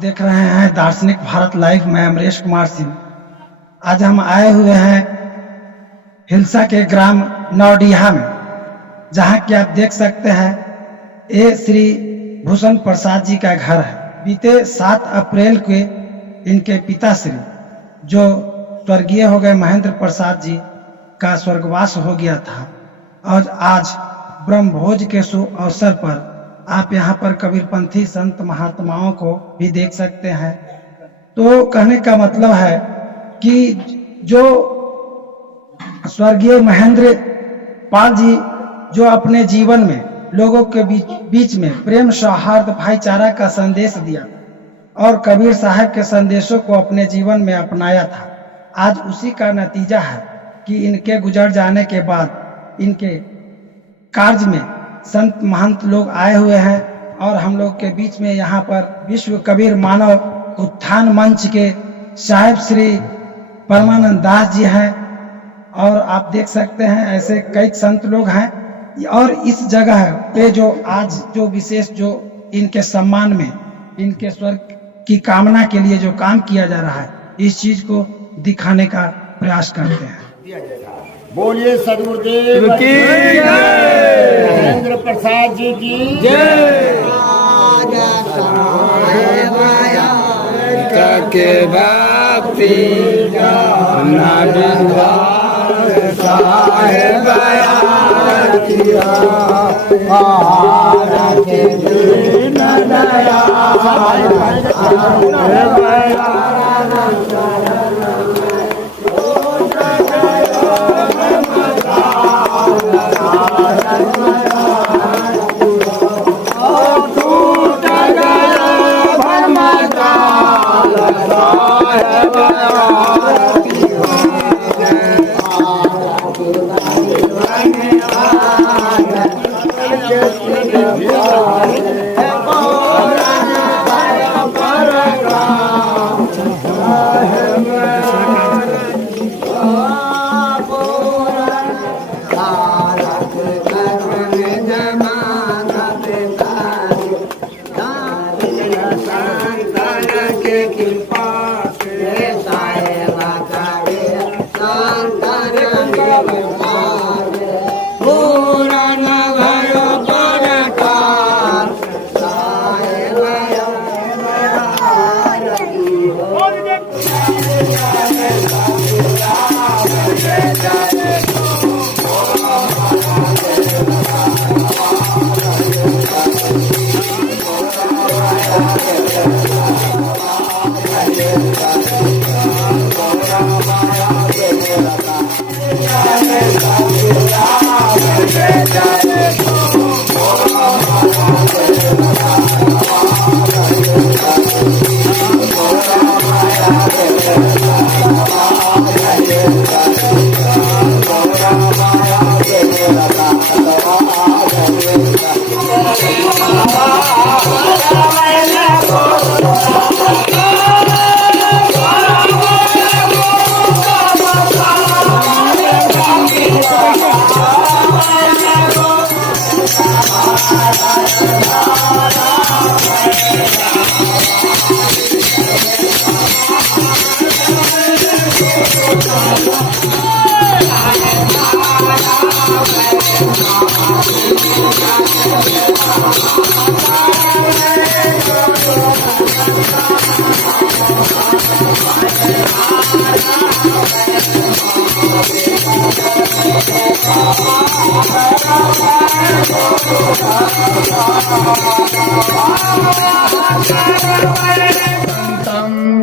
देख रहे हैं दार्शनिक भारत लाइव में अमरीश कुमार सिंह। आज हम आए हुए हैं हिलसा के ग्राम नौडीहा में, जहां कि आप देख सकते हैं ये श्री भूषण प्रसाद जी का घर है। बीते 7 अप्रैल के इनके पिताश्री जो स्वर्गीय हो गए महेंद्र प्रसाद जी का स्वर्गवास हो गया था, और आज ब्रह्मभोज के शुभ अवसर पर आप यहाँ पर कबीरपंथी संत महात्माओं को भी देख सकते हैं। तो कहने का मतलब है कि जो स्वर्गीय महेंद्र पाल जी जो अपने जीवन में लोगों के बीच में प्रेम, सौहार्द, भाईचारा का संदेश दिया और कबीर साहब के संदेशों को अपने जीवन में अपनाया था, आज उसी का नतीजा है कि इनके गुजर जाने के बाद इनके कार्य में संत महंत लोग आए हुए हैं। और हम लोग के बीच में यहाँ पर विश्व कबीर मानव उत्थान मंच के साहिब श्री परमानंद दास जी हैं, और आप देख सकते हैं ऐसे कई संत लोग हैं। और इस जगह पे जो आज जो विशेष जो इनके सम्मान में इनके स्वर्ग की कामना के लिए जो काम किया जा रहा है, इस चीज को दिखाने का प्रयास करते हैं। बोलिए सदगुरुदेव की महेंद्र प्रसाद जी की जय। के भक्ति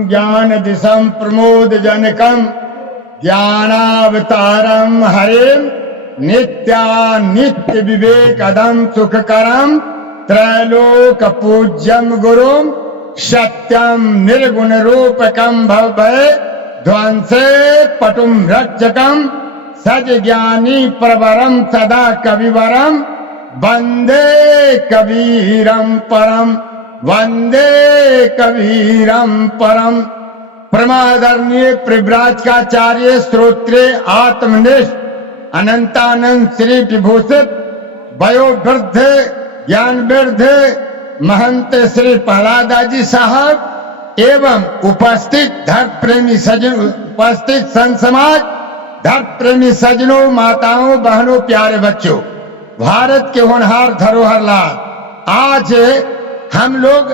ज्ञान दिशम प्रमोद जनकम ज्ञानावतारम हरिम नित्यानित्य विवेकदम सुखकरम त्रैलोक पूज्यम गुरुम सत्यम निर्गुण रूपकम भवभय ध्वंसे पटुम रक्षकम सज ज्ञानी प्रवरम सदा कविवरम वंदे कबीरम परम वंदे कबीरम परम। परमादरणीय परिव्राजकाचार्य श्रोत्रे आत्मनिष्ठ अनंतानंद श्री विभूषित वयोवृद्ध ज्ञान वृद्ध महंत श्री प्रहलादाजी साहब एवं उपस्थित धर्म प्रेमी सजन, उपस्थित संत समाज, धर्म प्रेमी सजनों, माताओं, बहनों, प्यारे बच्चों, भारत के होनहार धरोहर लाल, आज हम लोग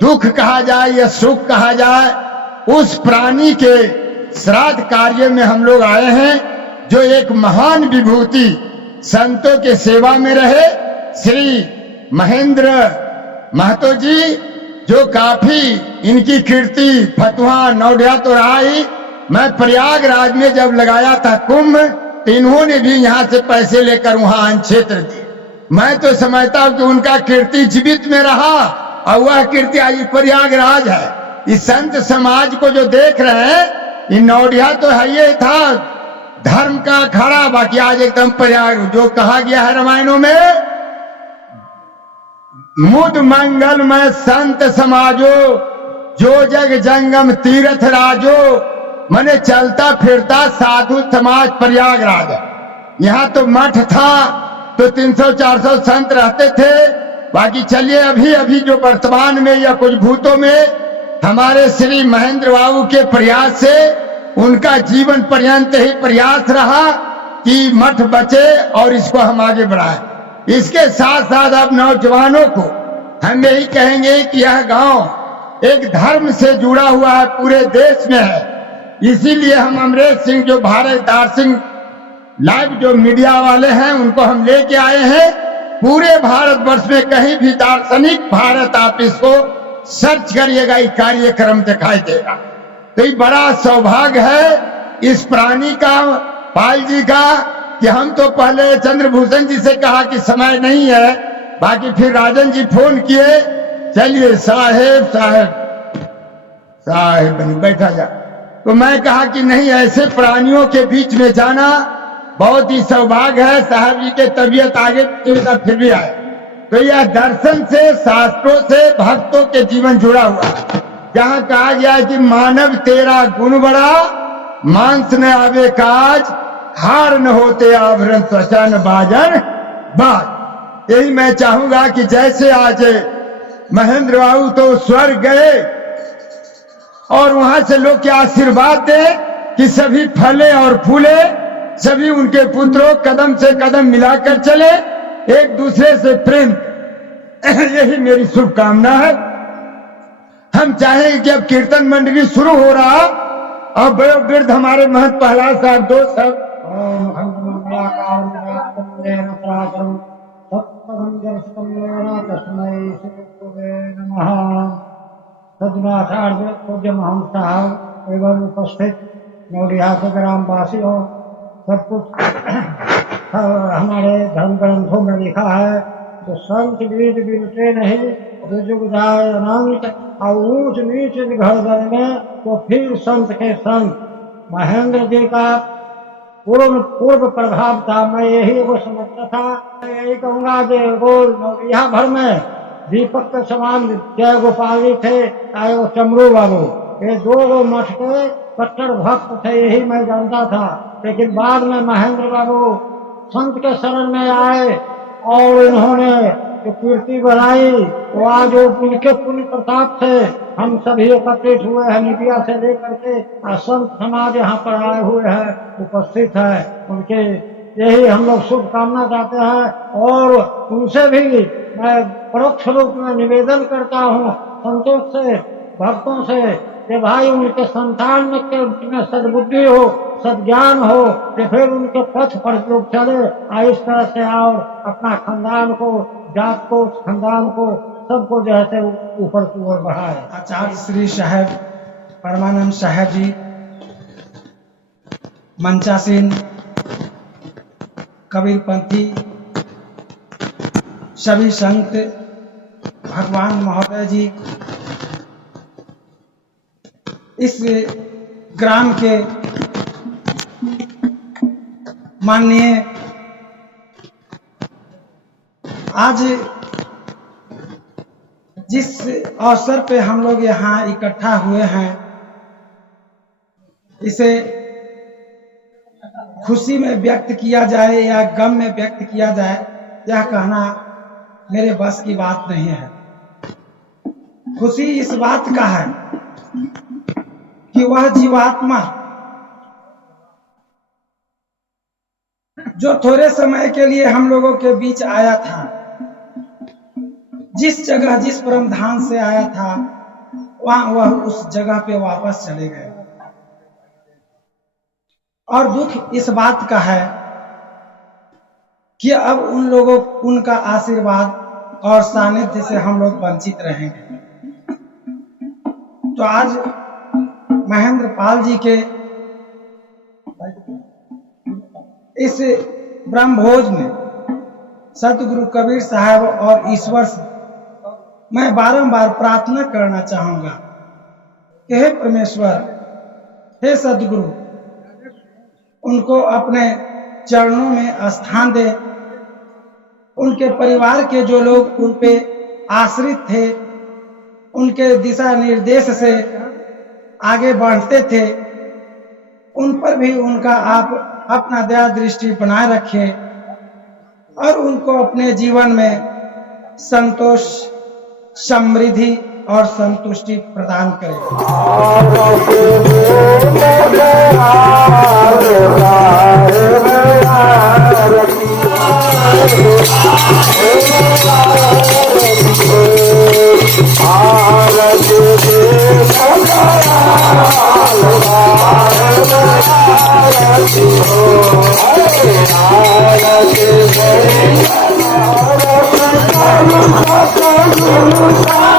दुख कहा जाए या सुख कहा जाए, उस प्राणी के श्राद्ध कार्य में हम लोग आए हैं जो एक महान विभूति संतों के सेवा में रहे, श्री महेंद्र महतो जी, जो काफी इनकी कीर्ति फतुहा नौडिया तो रहा ही। मैं प्रयागराज में जब लगाया था कुंभ, तो इन्होंने भी यहाँ से पैसे लेकर वहां अन्न क्षेत्र दिए। मैं तो समझता हूं कि उनका कीर्ति जीवित में रहा और वह कीर्ति आज प्रयागराज है। इस संत समाज को जो देख रहे हैं, इन नौडिया तो है ये था धर्म का खड़ा, बाकी आज एकदम प्रयाग, जो कहा गया है रामायणों में, मुद मंगलमय संत समाजो, जो जग जंगम तीर्थ राजो, मने चलता फिरता साधु समाज प्रयागराज। यहाँ तो मठ था तो 300-400 संत रहते थे। बाकी चलिए अभी अभी जो वर्तमान में या कुछ भूतों में हमारे श्री महेंद्र बाबू के प्रयास से, उनका जीवन पर्यंत ही प्रयास रहा कि मठ बचे और इसको हम आगे बढ़ाएं। इसके साथ साथ अब नौजवानों को हम यही कहेंगे कि यह गांव एक धर्म से जुड़ा हुआ है, पूरे देश में है। इसीलिए हम अमरेश सिंह, जो भारत दार्शनिक लाइव जो मीडिया वाले हैं, उनको हम लेके आए हैं। पूरे भारतवर्ष में कहीं भी दार्शनिक भारत आप इसको सर्च करिएगा, ये कार्यक्रम दिखाई देगा। तो ये बड़ा सौभाग्य है इस प्राणी का, पाल जी का, कि हम तो पहले चंद्रभूषण जी से कहा कि समय नहीं है, बाकी फिर राजन जी फोन किए, चलिए साहेब साहेब साहेब बैठा जा। तो मैं कहा कि नहीं, ऐसे प्राणियों के बीच में जाना बहुत ही सौभाग्य है। साहब जी के तबीयत आगे फिर भी आए, तो यह दर्शन से, शास्त्रों से भक्तों के जीवन जुड़ा हुआ है। जहां कहा गया है कि मानव तेरा गुण बड़ा, मांस न आवे काज, हार न होते आभरण, त्वचा न बाजन बाज। यही मैं चाहूंगा कि जैसे आज महेंद्र बाबू तो स्वर्ग गए और वहां से लोग के आशीर्वाद दे कि सभी फले और फूले, सभी उनके पुत्रों कदम से कदम मिलाकर चले, एक दूसरे से प्रेम, यही मेरी शुभकामना है। हम चाहें कि अब कीर्तन मंडली शुरू हो रहा और बड़े वृद्ध हमारे महंत प्रहलाद साहब दो सब पूज्य महंत साहब एवं उपस्थित नौडिया के ग्रामवासियों, सब कुछ हमारे धर्म ग्रंथों में लिखा है। तो संत बीज बिलते नहीं, जुग जाए अनंत, और ऊंच नीच घर में तो फिर संत के संत। महेंद्र जी का पूर्व प्रभाव था, मैं यही वो समझता था। यही कहूँगा कि रोज नौडिया भर में दीपक के समान जय गोपाल जी थे, चाहे वो चमरू बाबू, ये दो मठ के कट्टर भक्त थे, यही मैं जानता था। लेकिन बाद में महेंद्र बाबू संत के शरण में आए और इन्होंने जो कीर्ति बढ़ाई, वो आज उनके पुण्य प्रताप से हम सभी एकत्रित हुए हैं, मीडिया से लेकर के संत समाज यहाँ पर आए हुए हैं, उपस्थित है। उनके यही हम लोग शुभकामना चाहते हैं और उनसे भी मैं परोक्ष रूप में निवेदन करता हूँ, संतों से, भक्तों से, कि भाई उनके संतान में सद्बुद्धि हो, सद्ज्ञान हो, कि फिर उनके पथ पर लोग चले, इस तरह से और अपना खानदान को, जात को, खानदान को, सबको जो है ऊपर की ओर बढ़ाए। आचार्य श्री साहेब परमानंद साहेब जी, मंचासीन, कबीरपंथी, सभी संत, भगवान महोदय जी, इस ग्राम के माननीय, आज जिस अवसर पे हम लोग यहाँ इकट्ठा हुए हैं, इसे खुशी में व्यक्त किया जाए या गम में व्यक्त किया जाए, यह कहना मेरे बस की बात नहीं है। खुशी इस बात का है कि वह जीवात्मा जो थोड़े समय के लिए हम लोगों के बीच आया था, जिस जगह जिस परम धाम से आया था, वहां वह उस जगह पे वापस चले गए। और दुख इस बात का है कि अब उन लोगों उनका आशीर्वाद और सानिध्य से हम लोग वंचित रहेंगे। तो आज महेंद्र पाल जी के इस ब्रह्मभोज में सतगुरु कबीर साहब और ईश्वर से मैं बारंबार प्रार्थना करना चाहूंगा कि हे परमेश्वर, हे सतगुरु, उनको अपने चरणों में स्थान दे। उनके परिवार के जो लोग उन पे आश्रित थे, उनके दिशा निर्देश से आगे बढ़ते थे, उन पर भी उनका आप अपना दया दृष्टि बनाए रखे और उनको अपने जीवन में संतोष, समृद्धि और संतुष्टि प्रदान करें। Hare